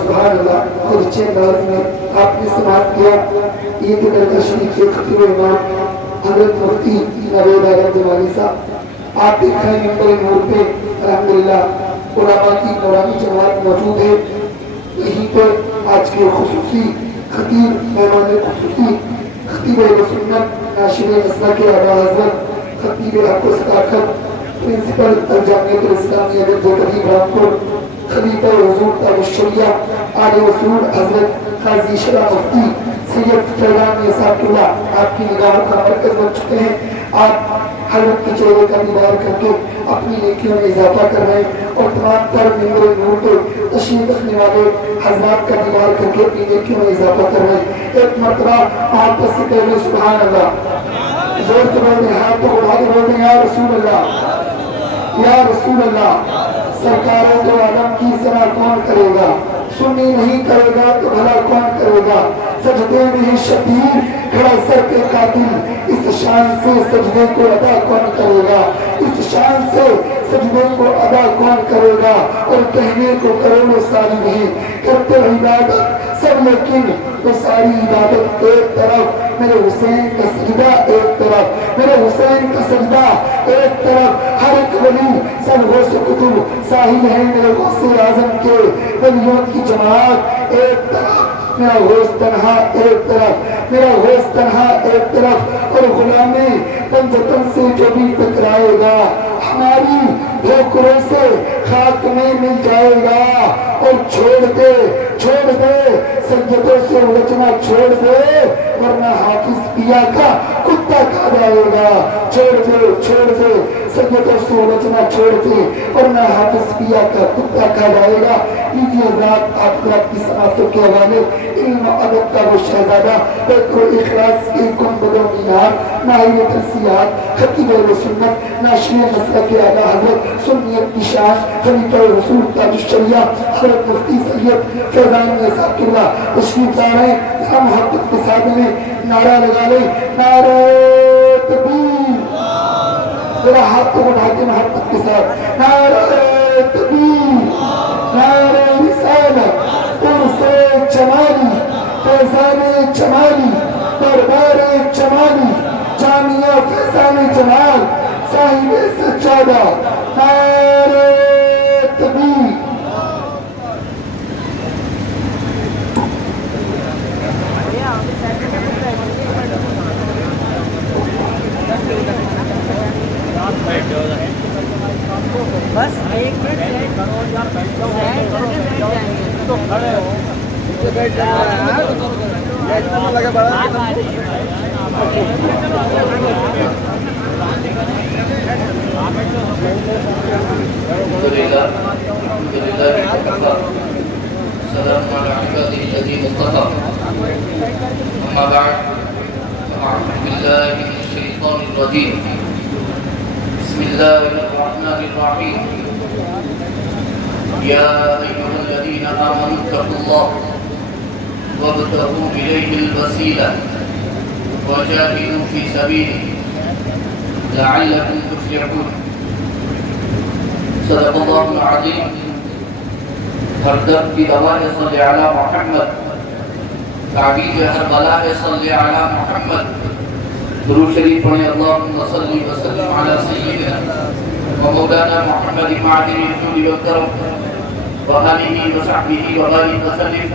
سبحان اللہ اچھے انداز میں آپ نے سماعت کیا عید درگاہ شریف کے خطیب امام حضرت مفتی نوید احمد جمالی صاحب آپ دیکھ رہے ہیں ممبر نور پہ الحمدللہ علماء کی نورانی جماعت موجود ہے. یہیں پہ آج کے خصوصی خطیب مہمان خصوصی خطیب اہل سنت ناشر مسلک کے اعلیٰ حضرت خطیب حق و صداقت پرنسپل الجامعۃ الاسلامیہ جوہری رامپور خلیفہ حضور تاج الشریعہ آل رسول حضرت قاضی شرح مفتی سید فیضان یساق اللہ آپ کی نگاہوں کا مرکز بن چکے ہیں. آپ حضرت کے چہرے کا دیدار کر کے اپنی نیکیوں میں اضافہ کر رہے ہیں اور تمام تر ممبر نور پہ تشریف رکھنے والے حضرات کا دیدار کر کے اپنی نیکیوں میں اضافہ کر رہے ہیں. ایک مرتبہ آپ سے پہلے سبحان اللہ زور سے بولتے ہیں ہاتھ کو اٹھا کے بولتے ہیں یا رسول اللہ یا رسول اللہ. سرکار تو عالم کی سنا کون کرے گا, سنی نہیں کرے گا تو بھلا کون کرے گا. سجدے میں شبیر کھڑا سر پہ قاتل, اس شان سے سجدے کو ادا کون کرے گا, اس شان سے سجدے کو ادا کون کرے گا. اور کہنے کو کروڑوں ساری نہیں کرتے عبادت سب, لیکن وہ ساری عبادت ایک طرف, میرے حسین کا سجدہ ایک طرف, میرے حسین کا سجدہ ایک طرف. ہر ایک ولی سب غوث کتب صاحب ہیں میرے غوث اعظم کے, ولیوں کی جماعت ایک طرف, میرا غوث تنہا ایک طرف, میرا غوث تنہا ایک طرف. اور غلام پنجتن سے جو بھی ٹکرائے گا ہماری ٹھوکروں سے خاک میں مل جائے گا. اور چھوڑ دے سجدوں سے رچنا چھوڑ دے, ورنہ حافظ پیا کا کتا کھا جائے گا. چھوڑ دے سجدوں سے رچنا چھوڑ دے, ورنہ حافظ پیا کا کتا کھا جائے گا. لیجیے ذات آخرت کی سنافتوں کے حوالے علم و ادب کا وہ شہزادہ پیتر اخلاص کی گنبد و مینار ماہر ترسیات خطیب اہل سنت ناشر مسلک کے اعلیٰ حضرت سنیت کی شان خلیفہ رسول تاج الشریعہ حضرت مفتی سید فیضان یساق اللہ تشریف لا رہے ہیں. ہم محبت کے ساتھ میں نعرہ لگا لیں, نعرہ تکبیر. ذرا ہاتھ کو بڑھا کے محبت کے ساتھ نعرہ تکبیر, نعرہ رسالت, پرسے جمالی, فیضان جمالی, دربار جمالی, جامعہ فیضان جمال, صاحب سجادہ, نعرہ تکبیر. بس ایک منٹ تو کھڑے ہو السلام على عباده الذين اصطفى أما بعد فأعوذ بالله من الشيطان الرجيم بسم الله الرحمن الرحيم يا أيها الذين آمنوا اتقوا الله وابتغوا إليه الوسيلة وجاهدوا في سبيله لعلكم تفلحون. صدق الله العظيم. ہر درد کی دوا ہے صلی علی محمد, تعبیر ہر بلا ہے صلی علی محمد. درود شریف پڑھیں اللہم صلی وسلم علی سیدنا و مولانا محمد معدن الجود والکرم وآلہ وصحبہ وبارک وسلم.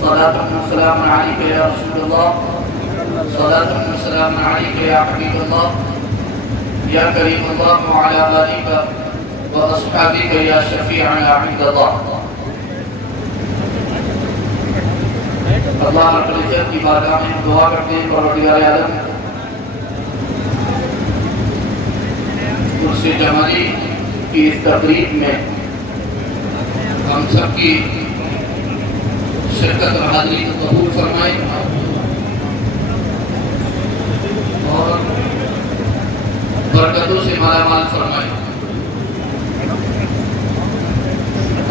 صلاة وسلام علیک یا رسول اللہ, صلاة وسلام علیک یا حبیب اللہ, یا کریم اللہ وعلی آلک واصحابک یا شفیعنا عند اللہ. اللہ رب العزت کی بارگاہ میں دعا کرتے ہیں پروردگار عالم عرص جمالی کی اس تقریب میں ہم سب کی شرکت اور حاضری کو قبول فرمائیں اور برکتوں سے مالا مال فرمائیں.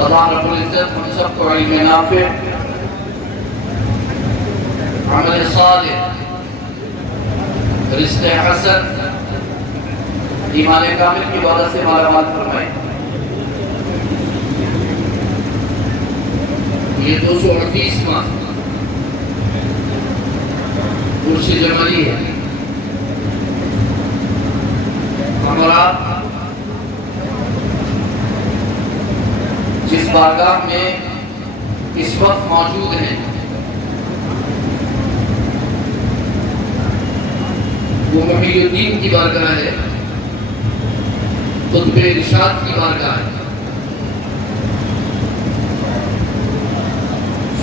اللہ رب العزت ہم سب کو علم نافع, عمل صالح, رزق حسن, ایمان کامل کی دولت سے مالا مال فرمائے. یہ 238واں عرس جمالی ہے. اور آپ جس بارگاہ میں اس وقت موجود ہیں وہ محی الدین کی بارگاہ ہے، قطب ارشاد کی بارگاہ ہے،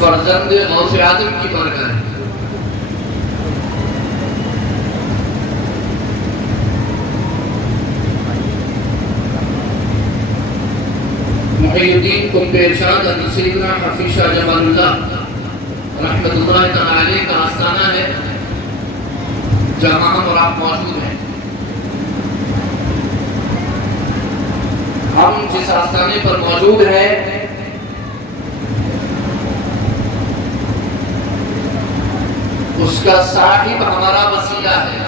فرزند غوث اعظم کی بارگاہ ہے. محی الدین قطب ارشاد حضرت سیدنا حفیظ شاہ جمال اللہ رحمۃ اللہ تعالی علیہ کا آستانہ ہے جہاں ہم اور آپ موجود ہیں. ہم جس آستانے پر موجود ہیں اس کا صاحب ہمارا وسیلہ ہے.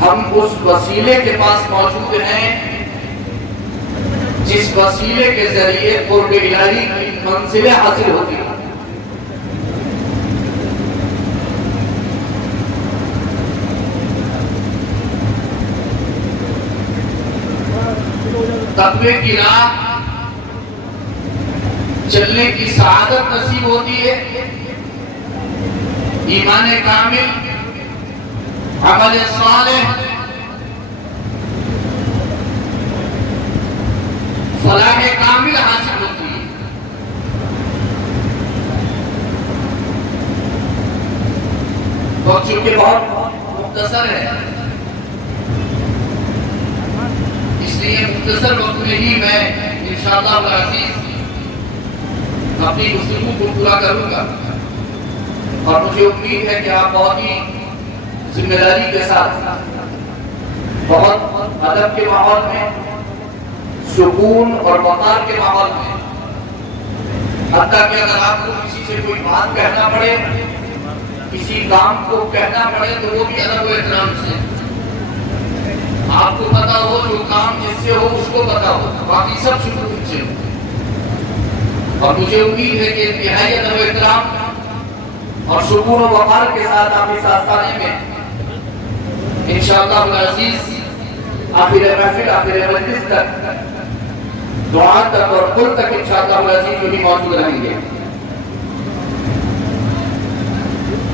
ہم اس وسیلے کے پاس موجود ہیں جس وسیلے کے ذریعے قرب الہی کی منزلیں حاصل ہوتی ہیں. تقوی کی راہ چلنے کی سعادت نصیب ہوتی ہے. ایمان کامل، عمل صالح، فلاح کامل حاصل ہوتی ہے. وقت چونکہ بہت مختصر ہے اس لیے مختصر وقت میں ہی میں انشاءاللہ العزیز اپنی گفتگو کو پورا کروں گا. اور مجھے امید ہے کہ آپ بہت ہی ذمہ داری کے ساتھ، بہت ادب کے ماحول میں، سکون اور وقار کے ماحول میں، حتیٰ کہ اگر آپ کو کسی سے کوئی بات کہنا پڑے، کسی کام کو کہنا پڑے تو وہ بھی ادب و احترام سے. آپ کو پتا ہو جو کام جس سے ہو اس کو پتا ہو، باقی سب سکون سے ہو. اور مجھے امید ہے کہ انتہائی ادب و احترام اور سکون و وقار کے ساتھ آپ اس آستانے میں انشاءاللہ العزیز آخر محفل، آخر مجلس تک، دعا تک اور قل تک انشاءاللہ العزیز یہی موجود رہیں گے.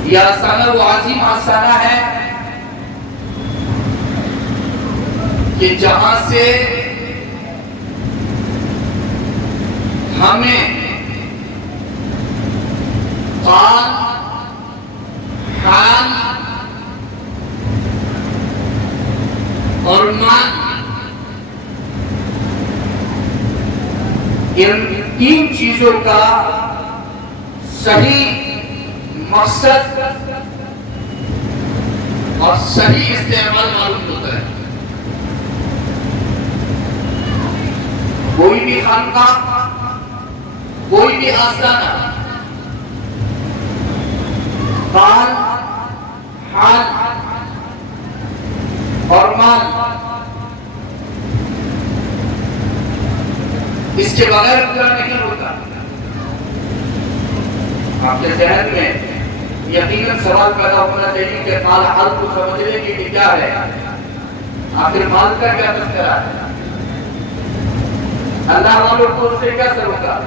یہ آستانہ وہ عظیم آستانہ ہے کہ جہاں سے ہمیں قال، حال اور مان، ان تین چیزوں کا صحیح مقصد اور صحیح استعمال معلوم ہوتا ہے. کوئی بھی خانقاہ، کوئی بھی آستانہ قال، حال اور مان اس کے بغیر پورا نہیں ہوتا. آپ کے ذہن میں یقیناً سوال پیدا ہونا چاہیے کہ قال حال کو سمجھنے کی کہ کیا ہے، آخر مال کا کیا تذکرہ ہے، اللہ والوں کو اس سے کیا سروکار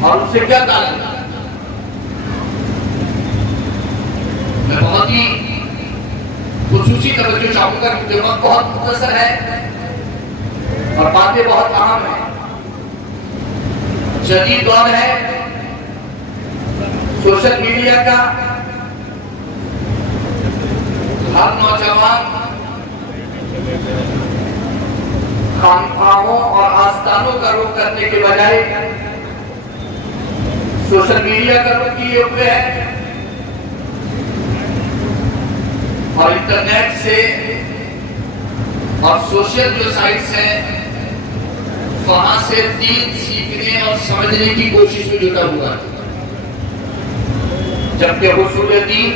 اور اس سے کیا تعلق. میں بہت ہی خصوصی توجہ چاہوں گا کیونکہ وقت بہت مختصر ہے اور باتیں بہت اہم ہیں. جدید دور ہے سوشل میڈیا کا. ہر نوجوان خانقاہوں اور آستانوں کا رخ کرنے کے بجائے سوشل میڈیا کا رخ کیے ہوئے ہے اور انٹرنیٹ سے اور سوشل جو سائٹس ہیں وہاں سے دین سیکھنے اور سمجھنے کی کوشش میں جٹا ہوا ہے. جبکہ حصول دین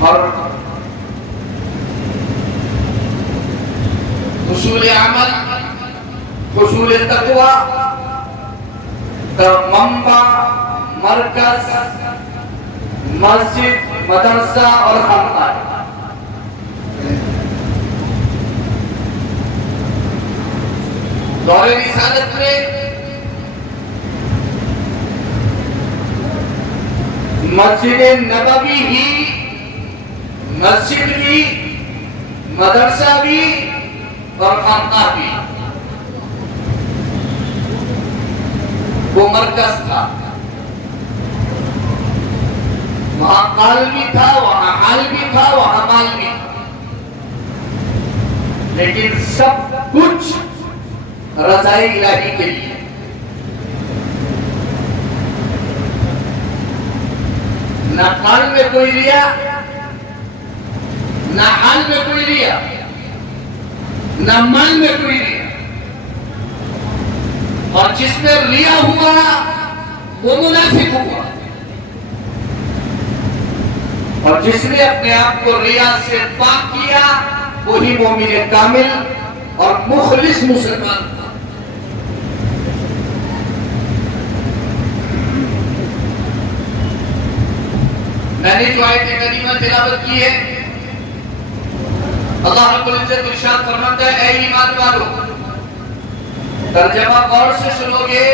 اور حصول عمل، حصول تقوی کا منبع، مرکز، مسجد، مدرسہ اور خانقاہ۔ دور رسالت میں مسجد نبوی ہی مسجد بھی، مدرسہ بھی اور خانقاہ بھی وہ مرکز تھا۔ وہاں قال بھی تھا، وہاں حال بھی تھا، وہاں مال بھی تھا، لیکن سب کچھ رضائے الہی کے لیے۔ نہ قال میں کوئی لیا، نہ حال میں کوئی لیا، نہ مال میں کوئی لیا، اور جس میں ریا ہوا وہ منافق ہوا، اور جس نے اپنے آپ کو ریا سے پاک کیا وہی مومن کامل اور مخلص مسلمان تھا۔ میں نے جو آیت کریمہ تلاوت کی ہے، اللہ رب العزت ارشاد فرماتا ہے اے ایمان والو، ترجمہ غور سے سنو گے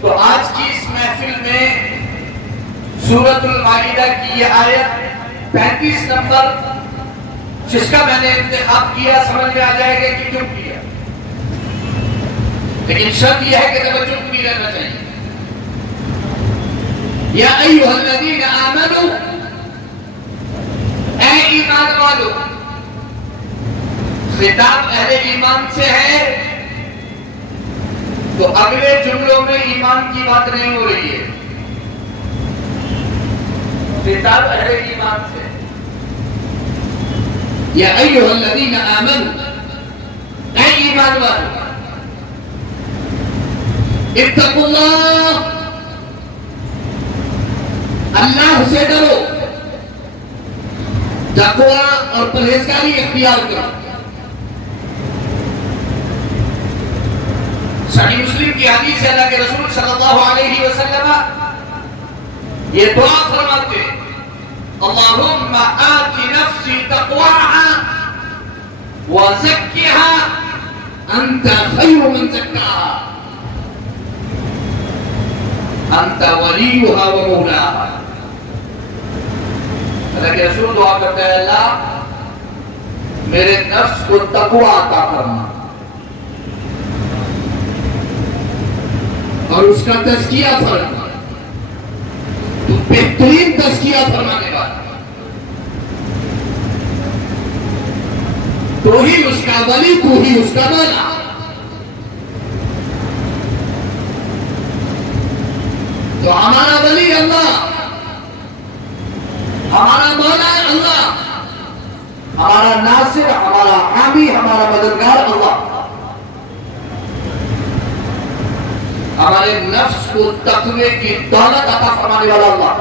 تو آج کی اس محفل میں سورۃ المائدہ کی یہ آیت 35 نمبر جس کا میں نے انتخاب کیا سمجھ میں آ جائے گا کہ کیوں کیا، لیکن شرط یہ ہے کہ توجہ پوری رہنا چاہیے۔ یا ایھا الذین آمنوا، اے ایمان والو، خطاب اہل ایمان سے ہے تو اگلے جملوں میں ایمان کی بات نہیں ہو رہی ہے، خطاب اہل ایمان سے۔ یا ایھا الذین آمنوا، اے ایمان والو، اتقوا اللہ، اللہ سے ڈرو، تقوی اور پرہیزگاری اختیار کرو۔ صحیح مسلم کی حدیث ہے، اللہ کے رسول صلی اللہ علیہ وسلم یہ دعا فرماتے ہیں، اللہم آت نفسی تقواها وزکها انت خیر من زکاها انت ولیها ومولاها۔ اللہ کے رسول دعا کرتا ہے، اللہ میرے نفس کو تقوی عطا فرما اور اس کا تزکیہ فرما، تو بہترین تزکیہ فرمانے والا، تو ہی اس کا ولی، تو ہی اس کا مولا۔ تو ہمارا ولی اللہ، ہمارا مولا اللہ، ہمارا ناصر، ہمارا حامی، ہمارا مددگار اللہ، ہمارے نفس کو تقوی کی دولت عطا فرمانے والا اللہ۔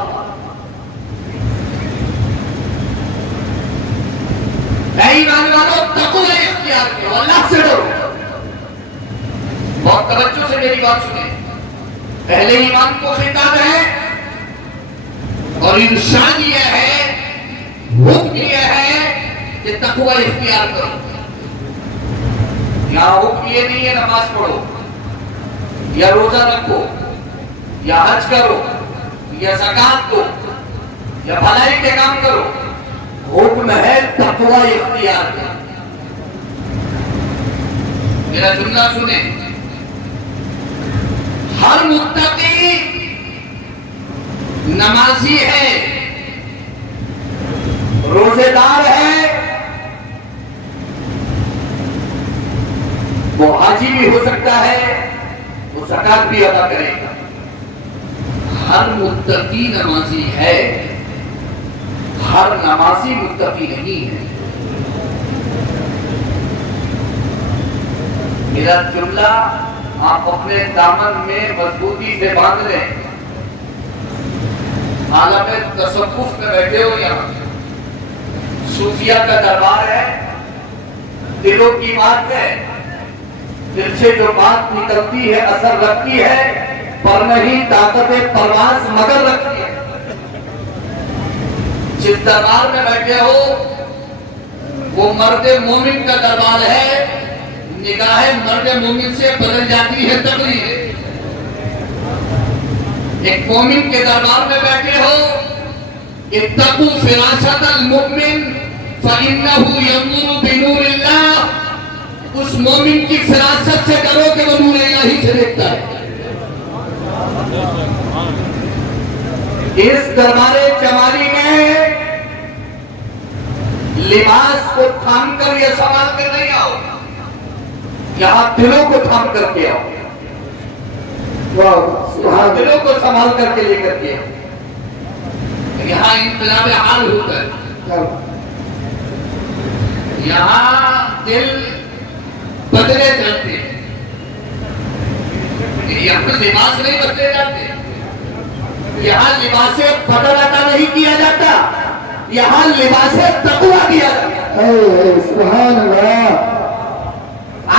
اے ایمان والو، تقوی اختیار کرو، اللہ سے ڈرو۔ بہت توجہ سے میری بات سنیں، پہلے ایمان کو خطاب ہے اور ارشاد یہ ہے، حکم یہ ہے کہ تقوی اختیار کرو۔ یہاں حکم یہ نہیں ہے نماز پڑھو یا روزہ رکھو یا حج کرو یا زکات دو یا بھلائی کے کام کرو، حکم ہے تقوی اختیار کرو۔ میرا جملہ سنیں، ہر متقی نمازی ہے، روزے دار ہے، وہ حاجی بھی ہو سکتا ہے، وہ زکات بھی ادا کرے گا۔ ہر متقی نمازی ہے، ہر نمازی متقی نہیں ہے۔ میرا جملہ آپ اپنے دامن میں مضبوطی سے باندھ لیں۔ عالم تصوف میں بیٹھے ہو، یہاں صوفیہ کا دربار ہے، دلوں کی بات ہے، دل سے جو بات نکلتی ہے اثر رکھتی ہے، پر نہیں طاقت پرواز مگر رکھتی ہے۔ جس دربار میں بیٹھے ہو وہ مرد مومن کا دربار ہے، نگاہ مرد مومن سے بدل جاتی ہے تقریر۔ ایک مومن کے دربار میں بیٹھے ہو، اتقوا فراست المؤمن فإنه ينظر بنور اللہ، اس مومن کی فراست سے ڈرو کہ وہ نور الہی سے دیکھتا ہے۔ اس دربار جمالی میں لباس کو تھام کر یہ سنبھال کر نہیں آؤ، یہاں دلوں کو تھام کر کے آؤ، یہاں دلوں کو سنبھال کر کے لے کر کے آؤ۔ یہاں انقلاب حال ہوتا ہے، یہاں دل بدلے جاتے ہیں، یہاں لباس نہیں بدلے جاتے، یہاں لباس بدل عطا نہیں کیا جاتا، یہاں لباس تقویٰ دیا جاتا ہے۔ سبحان اللہ۔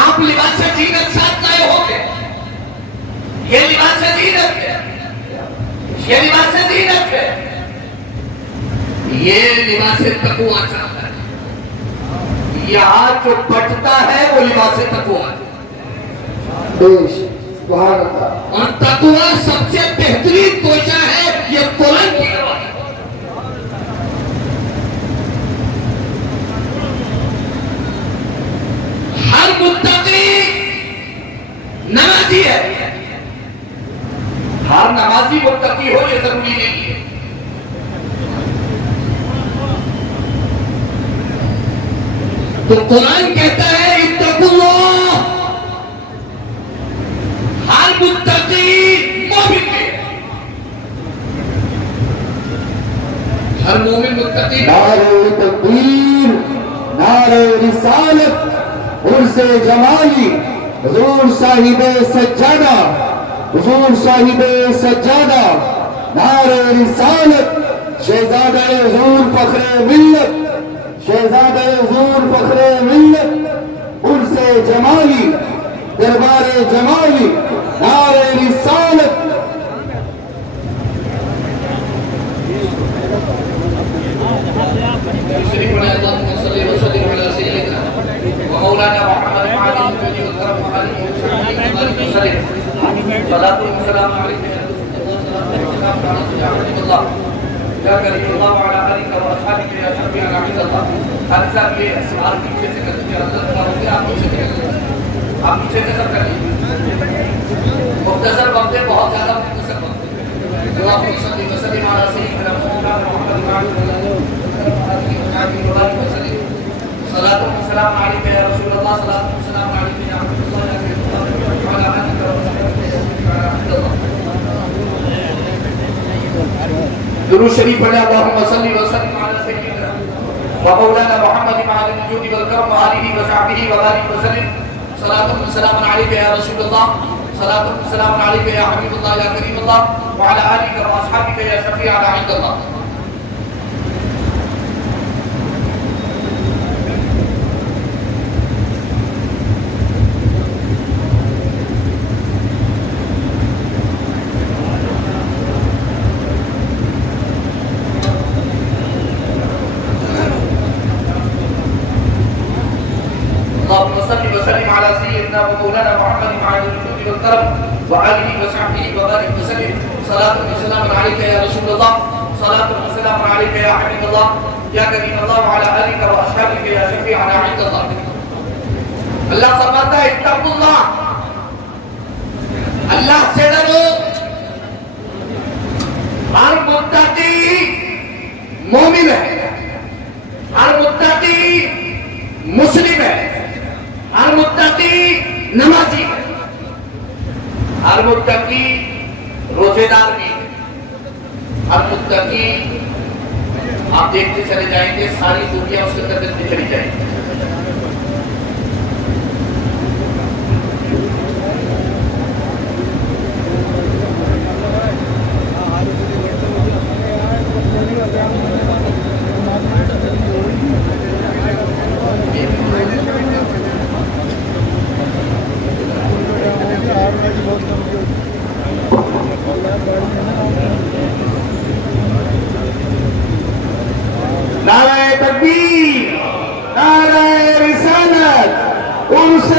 آپ لباس زینت ساتھ لائے ہوں گے، یہ لباس زینت ہے، یہ لباس زینت ہے، یہ لباس تقویٰ چاہتا ہے۔ یہاں جو بٹتا ہے وہ لباس تقویٰ ہے، سبحان اللہ۔ اور تقویٰ سب سے بہترین توشہ ہے یہ قرآن کی روایت۔ ہر متقی نمازی ہے، ہر نمازی متقی ہو یہ ضروری نہیں ہے۔ تو قرآن کہتا ہے اتقوا اللہ، ہر متقی مومن ہے، ہر مومن متقی۔ نعرہ تکبیر، نعرہ رسالت، عرض جمالی، حضور صاحب سجادہ، حضور صاحب سجادہ، نعرہ رسالت، شہزادہ حضور فخر ملت، شہزادہ حضور فخر ملت، عرض جمالی، دربار جمالی، نعرہ رسالت۔ اللهم صل وسلم على سيدنا ومولانا محمد وعلى اله وصحبه وسلم۔ صلاة والسلام عليك يا رسول الله، یا کریم اللہ وعلى آلك واصحابك یا شفیع عند اللہ۔ حضرت صاحب یہ اسرار پیچھے سے کر دیجیے، حضرت آپ پیچھے سے کر دیجیے، آپ پیچھے سے سب کر لیجیے۔ مختصر وقت ہے، بہت زیادہ مختصر وقت ہے۔ اللهم صل وسلم على سيدنا محمد وعلى صلاة والسلام عليك يا رسول الله، صلاة والسلام عليك يا حبيب الله، يا كريم الله وعلى آلك وصحبه وسلم۔ درود شریف پڑھیں، اللهم صل وسلم على سيدنا ومولانا محمد وعلى الجود والكرم وآله وصحبه وبارك وسلم۔ صلاة والسلام عليك يا رسول الله، صلاة والسلام عليك يا حبيب الله، يا كريم الله وعلى آلك وأصحابك يا شفيع عند الله۔ اللهم صل وسلم على سيدنا ومولانا محمد وعلى الجود والكرم وآله وصحبه وبارك وسلم۔ صلاة والسلام عليك يا رسول الله، صلاة والسلام عليك يا حبيب الله، يا كريم الله وعلى آلك وأصحابك يا شفيع عند الله۔ اللہ فرماتا ہے اتقوا اللہ، اللہ سے ڈرو۔ ہر متقی مومن ہے، ہر متقی مسلم ہے، ہر متقی نمازی ہے، ہر متقی روزے دار بھی ہے، ہر متقی آپ دیکھتے چلے جائیں گے ساری دنیا اس کے اندر بچتی چلی جائیں گی۔ رسالت عرس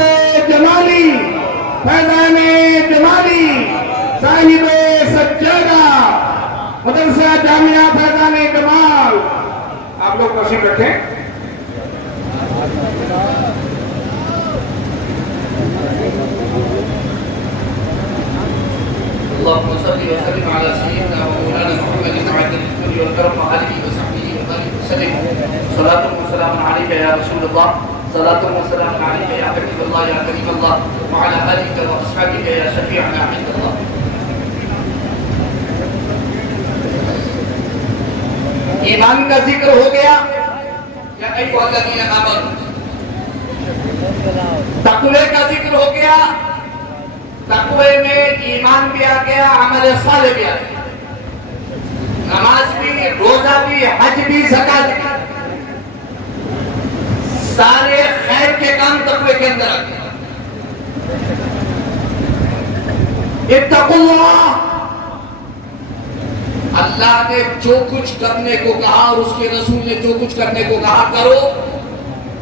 جمالی فیضان جمالی صاحب سجادہ مدرسہ جامعہ فیضان جمال. آپ لوگ تشریف رکھیں. اللهم صل وسلم على سيدنا ومولانا محمد معدن الكل والكرم وآله وصحبه وبارك وسلم. صلاة وسلام عليك يا رسول الله، صلاة وسلام عليك يا حبيب الله يا كريم الله، وعلى آلك وأصحابك يا شفيعنا عند الله. ایمان کا ذکر ہو گیا یا ایھا الذین آمنوا. تقوی کا ذکر ہو گیا. تقوی میں ایمان بھی آ گیا، عمل صالح بھی آ گیا، نماز بھی، روزہ بھی، حج بھی، زکات بھی، سارے خیر کے کام تقوی کے اندر آ گئے. اتقوا اللہ. اللہ نے جو کچھ کرنے کو کہا اور اس کے رسول نے جو کچھ کرنے کو کہا کرو،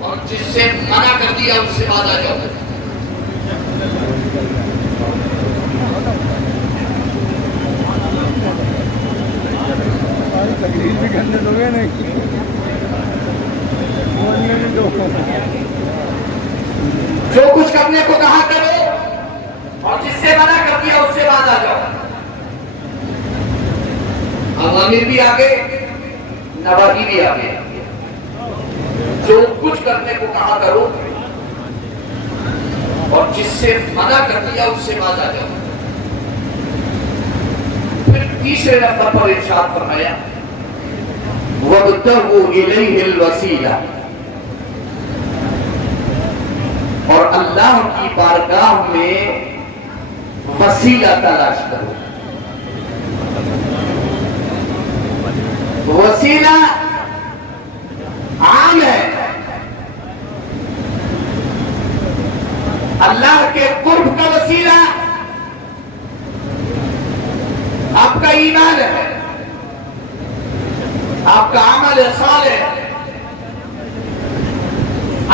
اور جس سے منع کر دیا اس سے باز آ جاؤ. تقریر بھی کرنے دو گے نہیں، بولنے بھی دو. جو کچھ کرنے کو کہا کرو اور جس سے منع کر دیا اس سے باز آ جاؤ. اوامر بھی آگے، نواہی بھی آگے. جو کچھ کرنے کو کہا کرو اور جس سے منع کر دیا اس سے باز آ جاؤ. پھر تیسرے نمبر پر ارشاد فرمایا وَابْتَغُوا إِلَيْهِ الْوَسِيلَةَ، اور اللہ کی بارگاہ میں وسیلہ تلاش کرو. وسیلہ عام ہے. اللہ کے قرب کا وسیلہ آپ کا ایمان ہے، آپ کا عمل صالح ہے،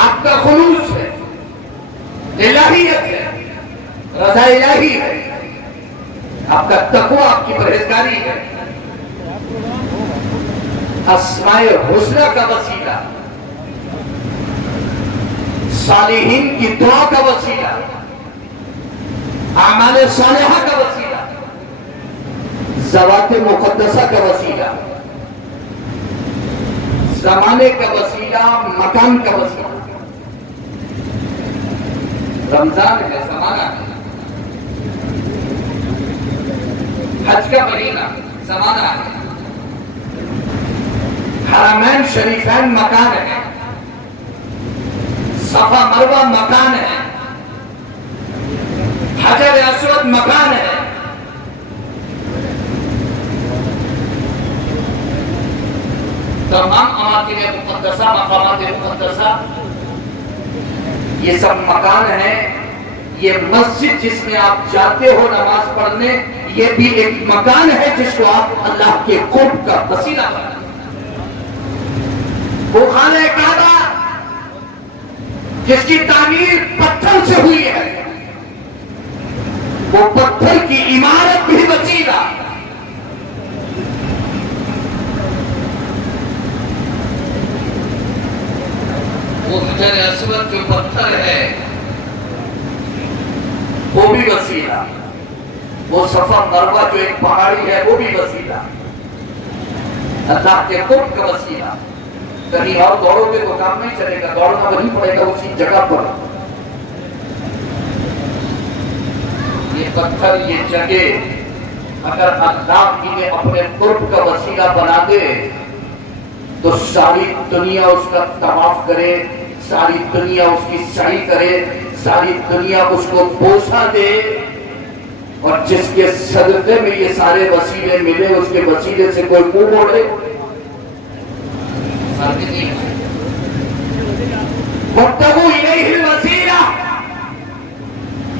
آپ کا خلوص ہے، الہیت ہے، رضا الہی ہے، آپ کا تقوی، آپ کی پرہیزگاری ہے. اسماء الحسنی کا وسیلہ، صالحین کی دعا کا وسیلہ، اعمال صالحہ کا وسیلہ، ذوات مقدسہ کا وسیلہ، زمانے کا وسیلہ، مکان کا وسیلہ. رمضان ہے، زمانہ ہے. حج کا مہینہ زمانہ ہے. حرمین شریفین مکان ہے. صفا مروہ مکان ہے. حجر اسود مکان ہے. تمام اماکن مقدسہ، مقامات مقدسہ، یہ سب مکان ہیں. یہ مسجد جس میں آپ جاتے ہو نماز پڑھنے، یہ بھی ایک مکان ہے جس کو آپ اللہ کے قرب کا وسیلہ بنائیں. وہ خانہ کعبہ جس کی تعمیر پتھر سے ہوئی ہے، وہ پتھر کی عمارت بھی وسیلہ. وہ حجر اسود جو پتھر ہے وہ بھی وسیلہ. وہ صفا مروہ جو ایک پہاڑی ہے وہ بھی وسیلہ. اللہ کے قرب کا وسیلہ. کہیں اور دوڑو گے تو کام نہیں چلے گا، دوڑنا وہیں پڑے گا اسی جگہ پر. یہ پتھر، یہ جگہ اگر اللہ انہیں اپنے قرب کا وسیلہ بنا دے تو ساری دنیا اس کا طواف کرے، ساری دنیا اس کی سعی کرے، ساری دنیا اس کو بوسہ دے. اور جس کے صدقے میں یہ سارے وسیلے ملے اس کے وسیلے سے کوئی منہ موڑے وَابْتَغُوا إِلَيْهِ الْوَسِيلَةَ.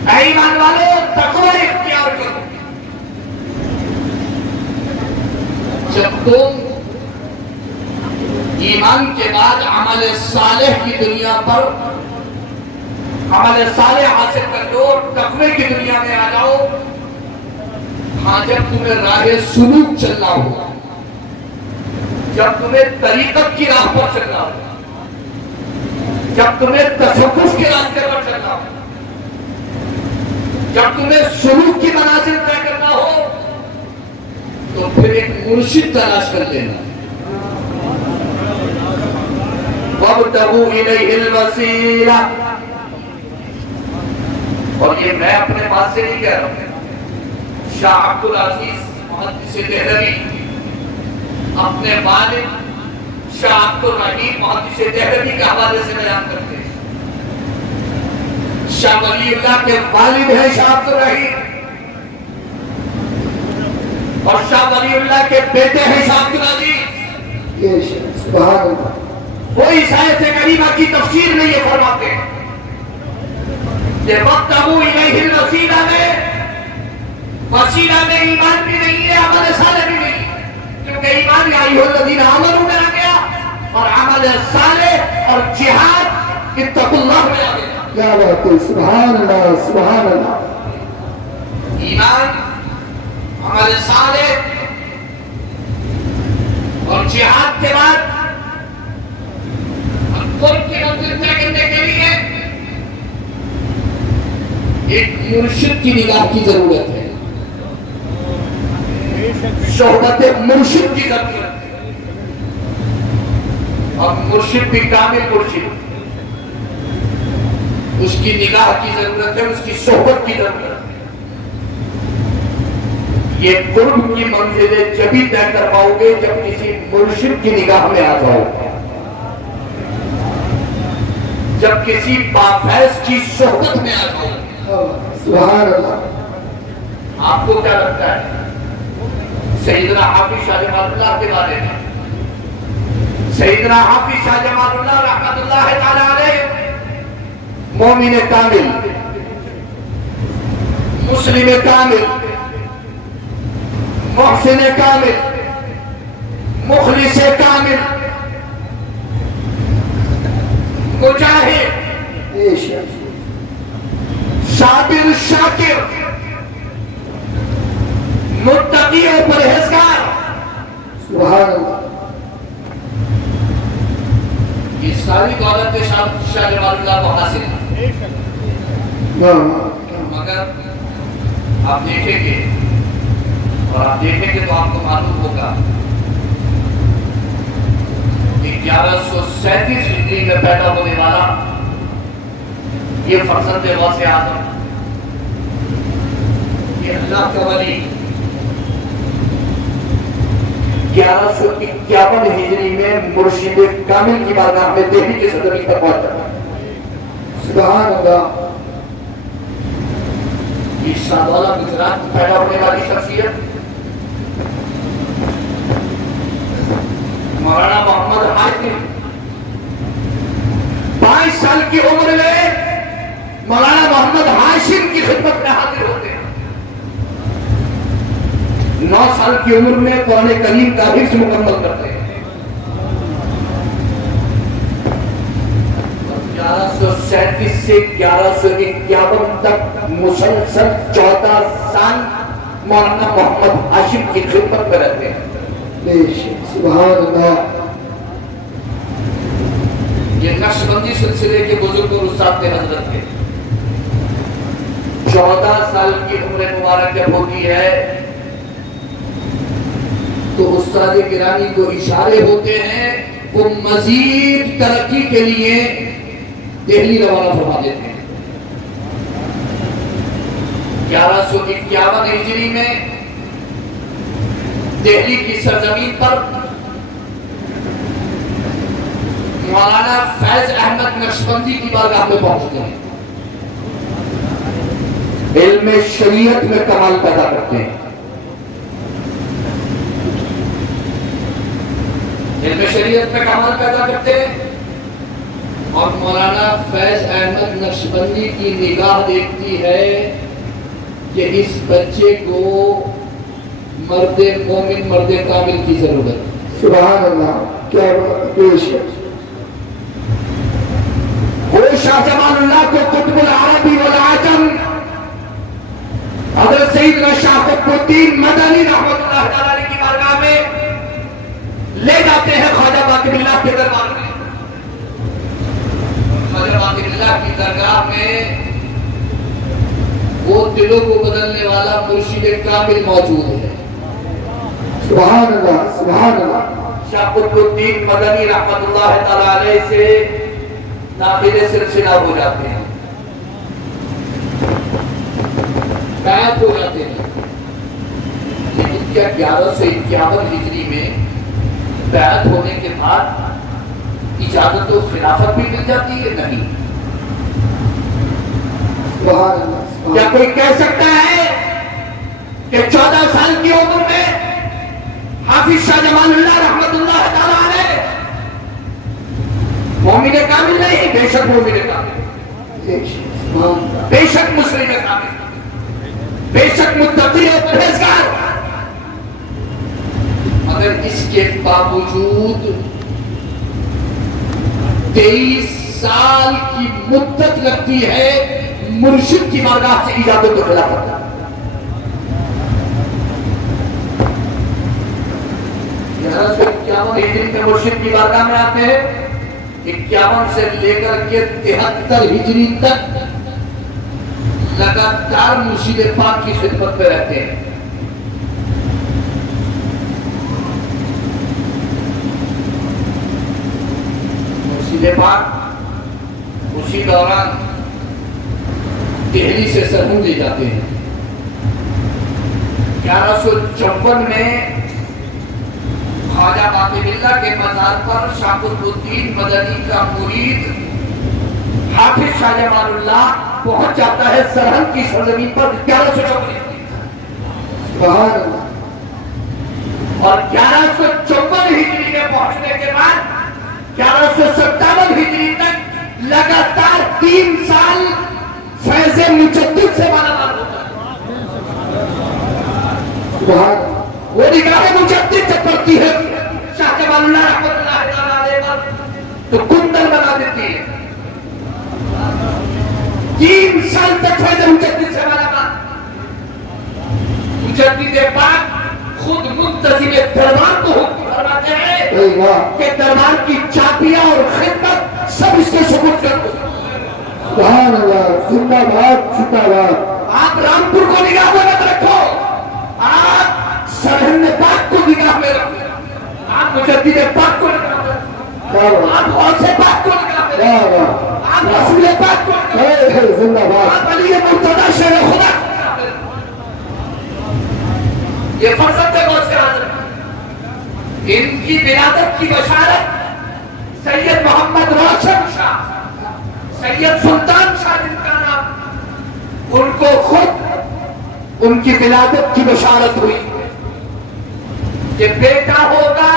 اے ایمان والو تقوی اختیار کرو. جب تم ایمان کے بعد عمل صالح کی دنیا پر عمل صالح حاصل کر لو، تقوی کی دنیا میں آ جاؤ. ہاں جب تمہیں راہ سلوک چلنا ہو، جب تمہیں طریقت کی راہ پر چلنا ہو، جب تمہیں تصوف کے راستے پر چلنا ہو، جب تمہیں سلوک کی منازل طے کرنا ہو، تو پھر ایک مرشد تلاش کر لینا. وَابْتَغُوا إِلَيْهِ الْوَسِيلَةَ. اور یہ میں اپنے بات سے نہیں کہہ رہا ہوں، شاہ عبد العزیز محدث دہلوی اپنے والد شاہ عبد الرحیم محدث دہلوی کے حوالے سے بیان کرتے ہیں. شاہ ولی اللہ کے والد ہیں شاہ عبد الرحیم، اور شاہ ولی اللہ کے بیٹے ہیں شاہ عبد العزیز. سبحان اللہ. وہی آیت کریمہ کی تفسیر میں یہ فرماتے ہیں کہ وَابْتَغُوا إِلَيْهِ الْوَسِيلَةَ میں وسیلہ میں ایمان بھی نہیں ہے، عمل صالح بھی نہیں ہے، کیونکہ ایمان یا ایھا الذین آمنوا میں آ گیا، اور عمل صالح اور جہاد اتقوا اللہ میں آ گیا. کیا بات ہے، سبحان اللہ سبحان اللہ. ایمان، عمل صالح اور جہاد کے بعد قرب کی منزل طے کرنے کے لیے ایک مرشد کی نگاہ کی ضرورت ہے، صحبت مرشد کی ضرورت ہے. اور مرشد بھی کامل مرشد، اس کی نگاہ کی ضرورت ہے، اس کی صحبت کی ضرورت ہے. یہ قرب کی منزلیں جبھی طے کر پاؤ گے جب کسی مرشد کی نگاہ میں آ جاؤ گے، جب کسی بافیض کی صحبت میں آ جاؤ گے. سبحان اللہ. آپ کو کیا لگتا ہے سیدنا حافظ شاہ جمال اللہ کے بارے میں؟ سیدنا حافظ شاہ جمال اللہ رحمۃ اللہ تعالی علیہ مومن کامل، مسلم کامل، محسن کامل، مخلص کامل، مجاہد، بے شک. صابر شاکر، متقی و پرہیزگار. سبحان اللہ. یہ ساری دولت شاہ جمال اللہ کو حاصل ہے، مگر آپ دیکھیں گے اور آپ دیکھیں گے تو آپ کو معلوم ہوگا کہ 1137 ہجری میں پیدا ہونے والا یہ فرزند غوث اعظم، یہ اللہ کا ولی 1151 ہجری میں مرشد کامل کی بارگاہ میں دہلی کے صدر پر پہنچا. سبحان اللہ. یہ شاہدولہ گجرات میں پیدا ہونے والی شخصیت مولانا محمد ہاشم 22 سال کی عمر میں مولانا محمد ہاشم کی خدمت میں حاضر ہوتے ہیں. 9 سال کی عمر میں قرآن کریم کا حفظ مکمل کرتے ہیں. 1137 سے 1151 تک مسلسل 14 سال مولانا محمد ہاشم کی خدمت میں رہتے ہیں. بے شک. سبحان اللہ. یہ نقشبندی سلسلے کے بزرگ اور استاد حضرت کے 14 سال کی عمر مبارک جب ہوتی ہے تو استاد گرامی کو اشارے ہوتے ہیں، وہ مزید ترقی کے لیے دہلی روانہ فرما دیتے ہیں. 1151 ہجری میں دہلی کی سرزمین پر مولانا فیض احمد نقشبندی کی بارگاہ میں پہنچتے ہیں، علم شریعت میں کمال پیدا کرتے ہیں. علم شریعت میں کمال پیدا کرتے ہیں اور مولانا فیض احمد نقشبندی کی نگاہ دیکھتی ہے کہ اس بچے کو مرد مومن، مرد کامل کی ضرورت ہے. سبحان اللہ. کیا بات پیش ہے. وہ شاہ جمال اللہ کو قطب العربی والعجم حضرت سیدنا شاہ قطب الدین مدنی رحمۃ اللہ تعالی کی بارگاہ میں لے جاتے ہیں خواجہ باقر اللہ کے دربار میں. خواجہ باقر اللہ کی درگاہ میں وہ دلوں کو بدلنے والا مرشد کامل موجود ہے. سبحان اللہ سبحان اللہ. شاہ قطب الدین مدنی رحمۃ اللہ تعالی علیہ سے ناقل سلسلہ ہو جاتے ہیں, بیعت ہو جاتے ہیں. لیکن کیا 1151 ہجری میں بیعت ہونے کے بعد اجازت و خلافت بھی مل جاتی ہے؟ نہیں. سبحان اللہ. کیا کوئی کہہ سکتا ہے کہ 14 سال کی عمر میں حافظ شاہ جمال اللہ رحمت اللہ تعالیٰ علیہ مومن کامل نہیں؟ بے شک مومن کامل, بے شک مسلم کامل, بے شک متقی اور پرہیزگار, مگر اس کے باوجود 23 سال کی مدت لگتی ہے مرشد کی بارگاہ سے اجازت و خلافت. 1151 ہجری میں مرشد کی بارگاہ میں آتے ہیں. 51 سے لے کر کے 73 ہجری تک لگاتار مرشد پاک کی خدمت میں رہتے ہیں. مرشد پاک اسی دوران دہلی سے سرہند لے جاتے ہیں. 1154 میں خواجہ باقر اللہ کے مزار پر شاہ قطب الدین مدنی کا مرید حافظ شاہ جمال اللہ پہنچ جاتا ہے سرہند کی سرزمین پر 1154. سبحان اللہ. اور 1154 ہجری میں پہنچنے کے بعد 1157 ہجری تک لگاتار 3 سال فیض مجدد سے مالا مال ہوتا ہے. سبحان اللہ. وہ نگاہ مجدد جب پڑتی ہے شاہ جمال اللہ رحمۃ اللہ تعالی علیہ پر تو کندل بنا دیتی ہے. 3 سال تک فیض مجدد سے مالا مال. مجدد پاک خود منتظم دربار کو حکم فرماتے ہیں کہ دربار کی چابیاں اور خدمت سب اس کے سپرد کر دو. سبحان اللہ. زندہ باد زندہ باد. آپ رامپور کو نگاہ میں مت رکھو, آپ سرہند پاک کو نگاہ میں رکھو, آپ مجدد پاک کو نگاہ میں رکھو, آپ غوث پاک کو نگاہ میں رکھو, آپ رسول پاک کو نگاہ میں رکھو, زندہ باد. آپ علی مرتضی شیر خدا کو نگاہ میں رکھو. یہ فرصت ہے غوث اعظم. ان کی ولادت کی بشارت سید محمد روشن شاہ, سید سلطان شاہ جن کا نام, ان کو خود ان کی ولادت کی بشارت ہوئی کہ بیٹا ہوگا,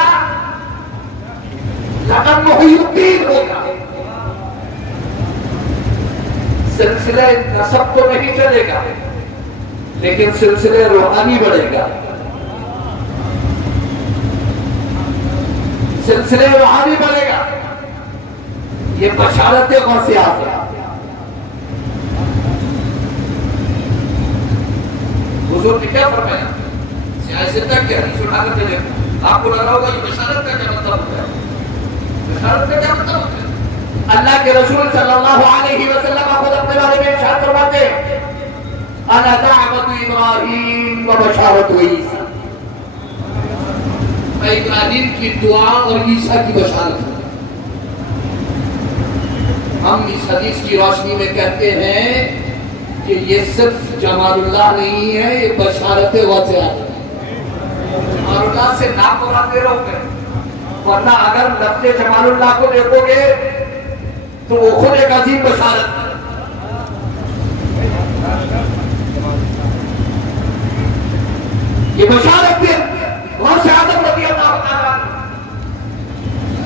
لقب محی الدین ہوگا. سلسلہ نسب تو نہیں چلے گا لیکن سلسلہ روحانی بڑھے گا, سلسلے روحانی بڑھے گا. یہ بشارت غوث اعظم. حضور نے کیا فرمایا؟ سیاست تک کیا حدیث اٹھا کر چلے, آپ کو لگ رہا ہوگا یہ بشارت کا کیا مطلب ہوتا ہے؟ بشارت کا کیا مطلب ہوتا ہے؟ اللہ کے رسول صلی اللہ علیہ وسلم خود اپنے بارے میں ارشاد فرماتے ہیں انا دعوت ابراہیم و بشارت عیسیٰ, میں ابراہیم کی دعا اور عیسیٰ کی بشارت ہوں. ہم اس حدیث کی روشنی میں کہتے ہیں کہ یہ صرف جمال اللہ نہیں ہے, یہ بشارت غوث اعظم ہے. جمال اللہ سے نام مراتے رہو گے, ورنہ اگر لفظ جمال اللہ کو دیکھو گے تو وہ خود ایک عظیم بشارت ہے. یہ بشارت ہے غوث اعظم رضی اللہ تعالیٰ.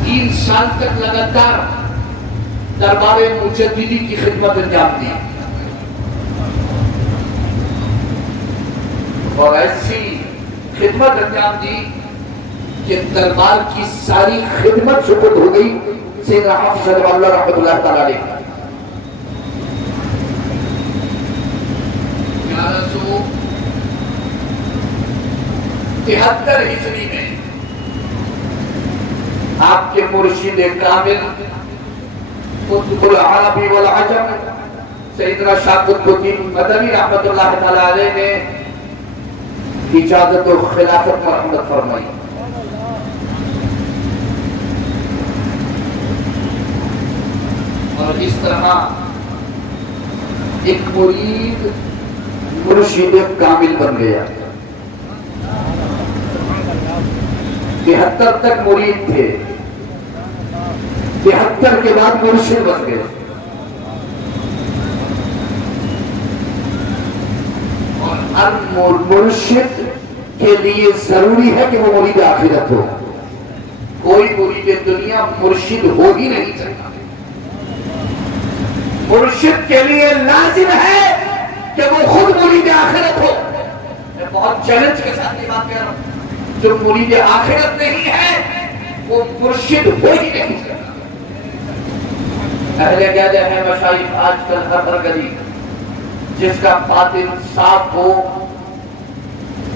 3 سال تک لگاتار دربار مجددی کی خدمت انجام دی اور ایسی خدمت انجام دی کہ دربار کی ساری خدمت سپرد ہو گئی سیدنا حافظ شاہ جمال اللہ رحمۃ اللہ تعالیٰ علیہ. 1173 ہجری میں آپ کے مرشد کامل قطب العربی والعجم سیدنا شاہ قطب الدین مدنی رحمۃ اللہ تعالیٰ علیہ نے اجازت و خلافت مرحمت فرمائی. اور اس طرح ایک مرید مرشد کامل بن گیا. 73 تک مرید تھے، 73 کے بعد مرشد بن گئے. اور ہر مرشد کے لیے ضروری ہے کہ وہ مرید آخرت ہو. کوئی مرید دنیا مرشد ہو ہی نہیں سکتا. مرشد کے لیے لازم ہے کہ وہ خود مرید آخرت ہو. میں بہت چیلنج کے ساتھ یہ بات کہہ رہا ہوں، جو مرید آخرت نہیں ہے وہ مرشد ہو ہی نہیں سکتا. اہل کہتے ہیں مشائخ آج کل ہر گلی جس کا باطن صاف ہو،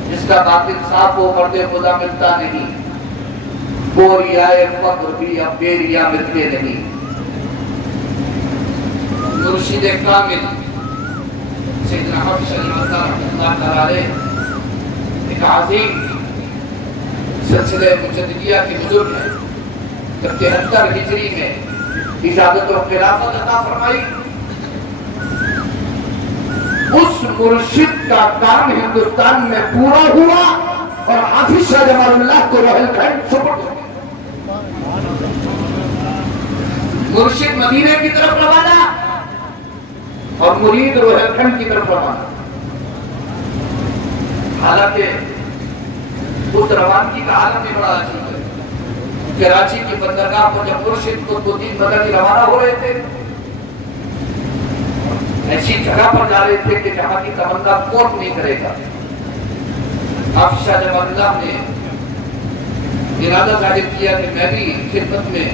جس کا باطن صاف ہو مرد خدا ملتا نہیں. وہ ریائے فقر بھی یا بے ریا ملتے نہیں. مرشد کامل سیدنا حافظ شاہ جمال اللہ تعالیٰ علیہ ایک عظیم سلسلہ مجددیہ کے بزرگ ہیں. جب 73 ہجری میں اجازت و خلافت عطا فرمائی، اس مرشد کا کام ہندوستان میں پورا ہوا اور حافظ شاہ جمال اللہ کو روحل کھنڈ سپرد ہو. مرشد مدینے کی طرف روانہ اور مرید روحل کھنڈ کی طرف روانہ. حالانکہ اس روانگی کا عالم بھی بڑا عجیب ہے. کراچی کی بندرگاہ پر جب مرشد قطب الدین مدنی روانہ ہو رہے تھے، ایسی جگہ پر جا رہے تھے کہ جہاں کی تمنا کوٹ نہیں کرے گا. حافظ شاہ جمال اللہ نے ارادہ ظاہر کیا کہ میں بھی خدمت میں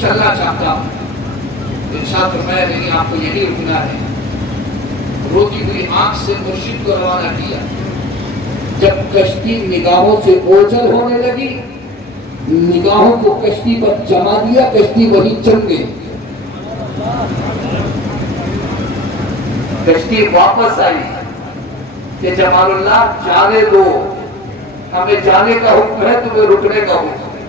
چلنا چاہتا ہوں. ارشاد فرمایا نہیں، آپ کو یہی رکنا ہے. روتی ہوئی آنکھ سے مرشد کو روانہ کیا. جب کشتی نگاہوں سے اوجھل ہونے لگی، نگاہوں کو کشتی پر جما دیا، کشتی وہی چل گئی. کشتی واپس آئی کہ جمال اللہ جانے دو، ہمیں جانے کا حکم ہے، تمہیں رکنے کا حکم ہے.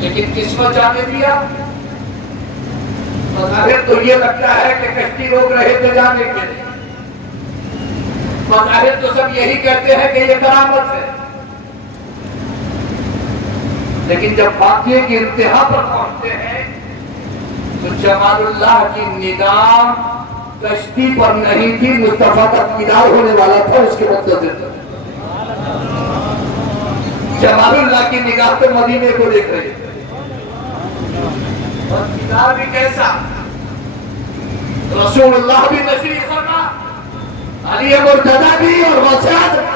لیکن کس وقت جانے دیا؟ بظاہر تو یہ لگتا ہے کہ کشتی روک رہے تھے جانے کے لیے. بظاہر تو سب یہی کہتے ہیں کہ یہ کرامت ہے. لیکن جب واقعے کی انتہا پر پہنچتے ہیں تو جمال اللہ کی نگاہ کشتی پر نہیں تھی، مصطفیٰ کا دیدار ہونے والا تھا اس کے منتظر. جمال اللہ کی نگاہ تو مدینے کو دیکھ رہی تھی. اور دیدار بھی کیسا؟ رسول اللہ بھی تشریف فرما، علی مرتضیٰ بھی اور غوث اعظم.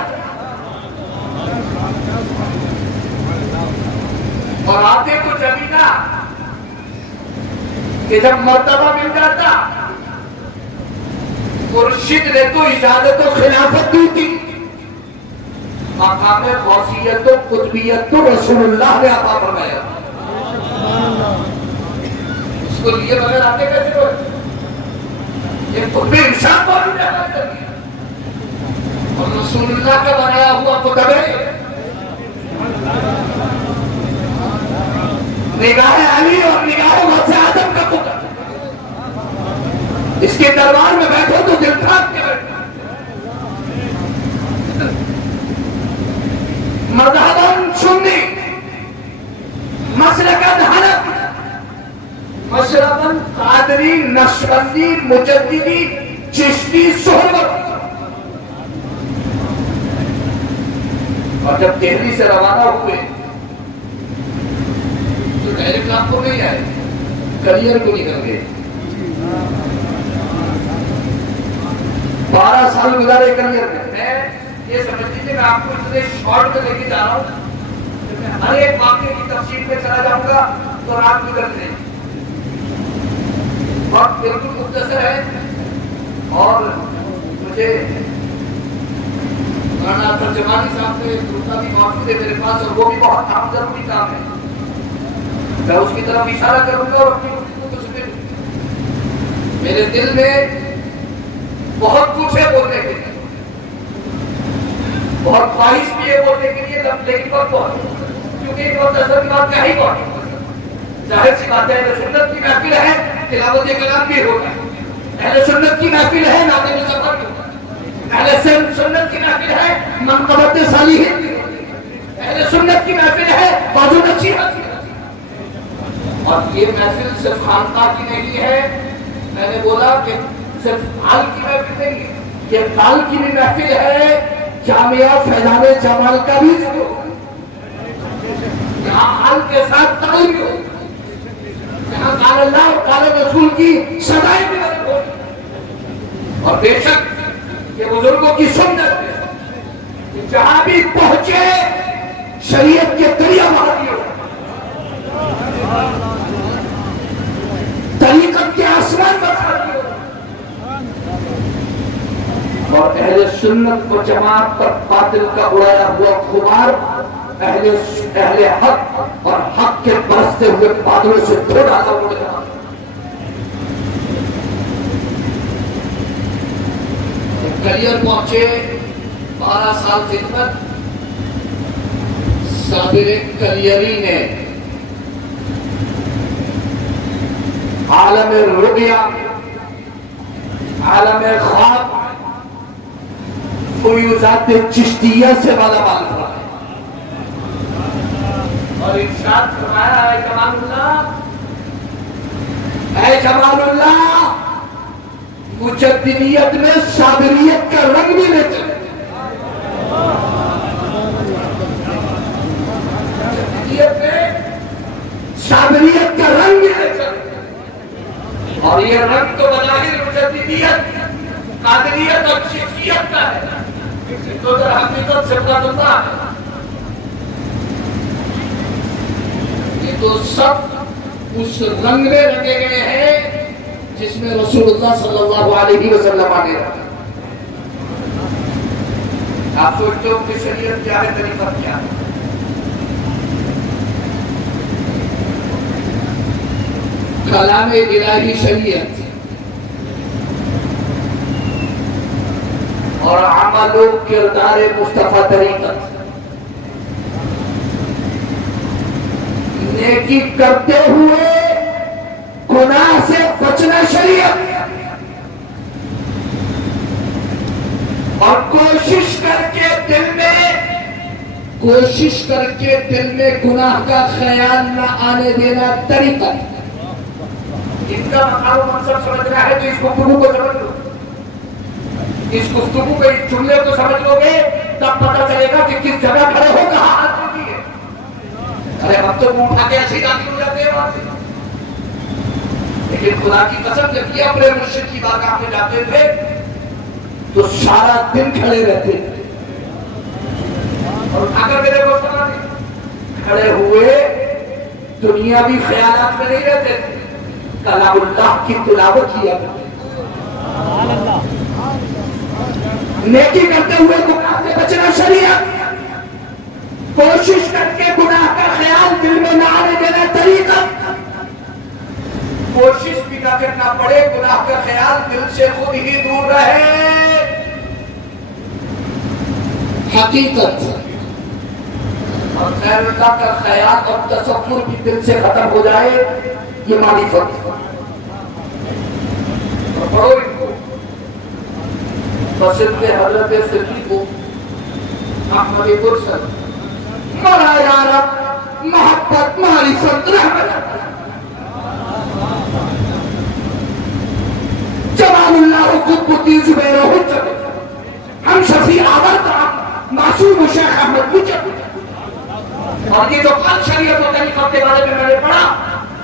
اور آتے تو جمینا کہ جب مرتبہ مل جاتا، مرشد نے تو اجازت و خلافت دی تھی، مقام غوثیت و قطبیت تو رسول اللہ نے عطا فرمایا. اس کو لیے بغیر آتے کیسے ہوئے؟ یہ قطب ارشاد موجود ہے اور رسول اللہ کا بنایا ہوا قطب ہے. نگاہ علی اور نگاہ غوث اعظم کا قطب. اس کے دربار میں بیٹھو تو دل تھک کے بیٹھو. مذہباً سنی، مسلکاً حنفی، مشرباً قادری، نقشبندی، مجددی، چشتی، سہروردی. اور جب دہلی سے روانہ ہوئے تو ڈائریکٹ آپ کو نہیں آئے، کلیئر کو نکل گئے. 12 سال گزارے کلیئر میں. یہ سمجھ لیجیے میں آپ کو اتنے شارٹ میں لے کے جا رہا ہوں، ہر ایک واقعے کی تفصیل میں چلا جاؤں گا تو رات گزر جائے گی، اور بالکل مختصر ہے. اور مجھے مولانا ترجمانی صاحب سے دوسرا بھی موجود ہے میرے پاس، اور وہ بھی بہت اہم ضروری کام ہے، میں اس کی طرف اشارہ کروں گا اور اپنی گفتگو کو سنیں. میرے دل میں بہت کچھ ہے بولنے کے لیے، بہت خواہش بھی ہے بولنے کے لیے، لیکن بہت کیونکہ ایک بہت اثر کی بات کیا ہی بہت ظاہر سی بات ہے. اہل سنت کی محفل ہے، تلاوت کلام بھی ہوگا. اہل سنت کی محفل ہے، نعت مظفر بھی ہوگا. اہل سنت کی محفل ہے، منقبت صالحین بھی ہوگی. اہل سنت کی محفل ہے، بازو نصیحت بھی ہوگی. اور یہ محفل صرف خانقاہ کی نہیں ہے. میں نے بولا کہ صرف حال کی محفل نہیں ہے، یہ حال کی بھی محفل ہے. جامعہ فیضان جمال کا بھی ذکر ہوگا، یہاں حال کے ساتھ تعلیم بھی ہوگا، یہاں قال اللہ اور قال رسول کی صدائیں بھی ہوگی. اور بے شک یہ بزرگوں کی سنت ہے کہ جہاں بھی پہنچے شریعت کے دریا وہاں بھی ہوگا، طریقت کے آسمان پر بھی ہوگا. اور اہل سنت و جماعت پر باطل کا اڑایا ہوا غبار اہل حق اور حق کے برستے ہوئے بادلوں سے دھو ڈالا اڑ گیا. کلیئر پہنچے 12 سال خدمت. صابر کلیری نے عالم رؤیا، عالم خواب، فیوزات چشتیہ سے بالا مال فرمایا اور ارشاد فرمایا، اے جمال اللہ، اے جمال اللہ، مجددیت میں صابریت کا رنگ بھی لے چلے. مجددیت میں صابریت کا رنگ بھی لے چلے. اور یہ رنگ تو بظاہر مجددیت، قادریت اور چشتیت کا ہے، تو در حقیقت سے پتہ چلتا ہے یہ تو سب اس رنگ میں رنگے گئے ہیں جس میں رسول اللہ صلی اللہ علیہ وسلم آنے رہا. آپ سوچتے ہو کہ شریعت کیا ہے، طریقہ کیا ہے؟ کلام الہی شریعت اور عمل و کردار مصطفیٰ طریقت. نیکی کرتے ہوئے گناہ سے بچنا شریعت، اور کوشش کر کے دل میں گناہ کا خیال نہ آنے دینا طریقت. ان کا مقام و منصب سمجھنا ہے تو اس گفتگو کو سمجھ لو، اس گفتگو کے اس جملے کو سمجھ لو گے تب پتہ چلے گا کہ کس جگہ کھڑے ہو کہاں ہاتھ ہوتی ہے. ارے ہم تو منہ اٹھا کے ایسے داخل ہو جاتے ہیں وہاں سے، لیکن خدا کی قسم جب یہ اپنے مرشد کی بارگاہ میں جاتے تھے تو سارا دن کھڑے رہتے تھے. اور اگر میرے کو سمجھ کھڑے ہوئے دنیاوی خیالات میں نہیں رہتے تھے، کلام اللہ کی تلاوت کیا کرتے. نیکی کرتے ہوئے گناہ سے بچنا شریعت، کوشش کر کے گناہ کا خیال دل میں نہ آنے دینا طریقت. کوشش بھی نہ کرنا پڑے گناہ کا خیال دل سے خود ہی دور رہے، حقیقت. اور غیر اللہ کا خیال اور تصور بھی دل سے ختم ہو جائے، یہ معرفت. اور پڑھو ان کو بصرت حضرت صدیق احمد مرسل، مولا یا رب محبت معرفت رحمت. جمال اللہ قطب زبیر حجت، ہم شفیع آورد معصوم شیخ احمد مجد. اور یہ جو قلب شریعت و طریقت کے بارے میں میں نے پڑھا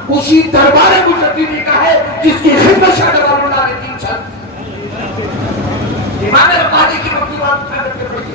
اسی دربار مجددی کا ہے جس کی خدمت شاہ جمال اللہ نے 3 سال. امام ربانی کی مکتوبات میں پڑھی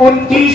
29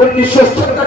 1970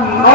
9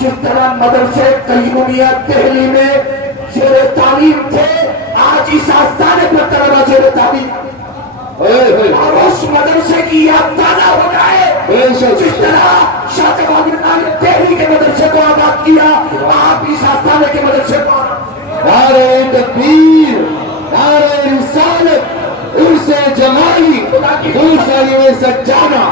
جس طرح مدرسے قیومیت دہلی میں زیر تعلیم تھے، آج اس آستانے پر طلبہ زیر تعلیم اور اس مدرسے کی یاد تازہ ہو جائے۔ جس طرح شاہ جواد طالب دہلی کے مدرسے کو آباد کیا، آپ اس آستانے کے مدرسے کو نعرہ تکبیر، نعرہ رسالت، عرص جمالی، دوسری میں سجانہ۔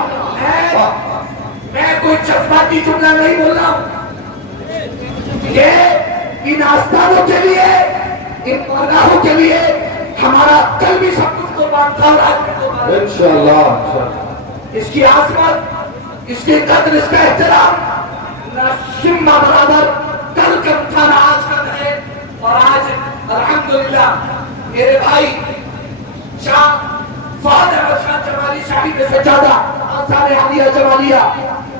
میں کوئی جذباتی جملہ نہیں بول رہا ہوں، یہ ان آستانوں کے لیے، ان پرگاہوں کے لیے ہمارا کل بھی سب کچھ قربان تھا اور آج بھی قربان ہے۔ انشاءاللہ اس کی عظمت، اس کی قدر، اس کا احترام نہ شمع برابر کل کم تھا نہ آج کم ہے۔ اور آج الحمدللہ میرے بھائی شاہ فہد احمد شاہ جمالی صاحب سے زیادہ آثار عالیہ جمالیہ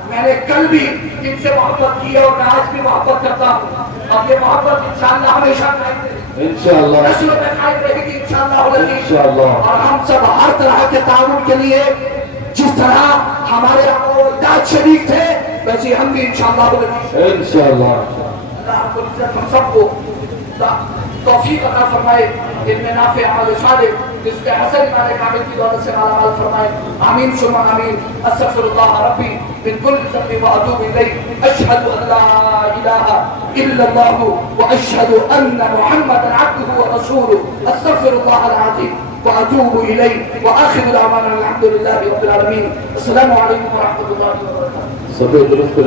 میں نے کل بھی ان سے محبت کی ہے اور میں آج بھی محبت کرتا ہوں، اور یہ محبت انشاءاللہ ہمیشہ قائم رہے گی، انشاءاللہ نسلوں میں قائم رہے گی انشاءاللہ۔ انشاءاللہ۔ اور ہم سب ہر طرح کے تعاون کے لیے جس طرح ہمارے اولاد شریک تھے ویسے ہم بھی انشاءاللہ انشاءاللہ۔ اللہ رب العزت ہم سب کو توفیق عطا فرمائے، علم نافع، عمل صالح، جس کے حسن ایمان کامل کی دولت سے مالا مال فرمائے، آمین ثم آمین۔ استغفر اللہ ربی من کل ذنب واتوب الیہ، اشہد ان لا الہ الا اللہ واشہد ان محمدا عبدہ ورسولہ، استغفر اللہ العظیم واتوب الیہ، وآخر دعوانا الحمد للہ رب العالمین۔ السلام علیکم ورحمۃ اللہ وبرکاتہ۔ سب درست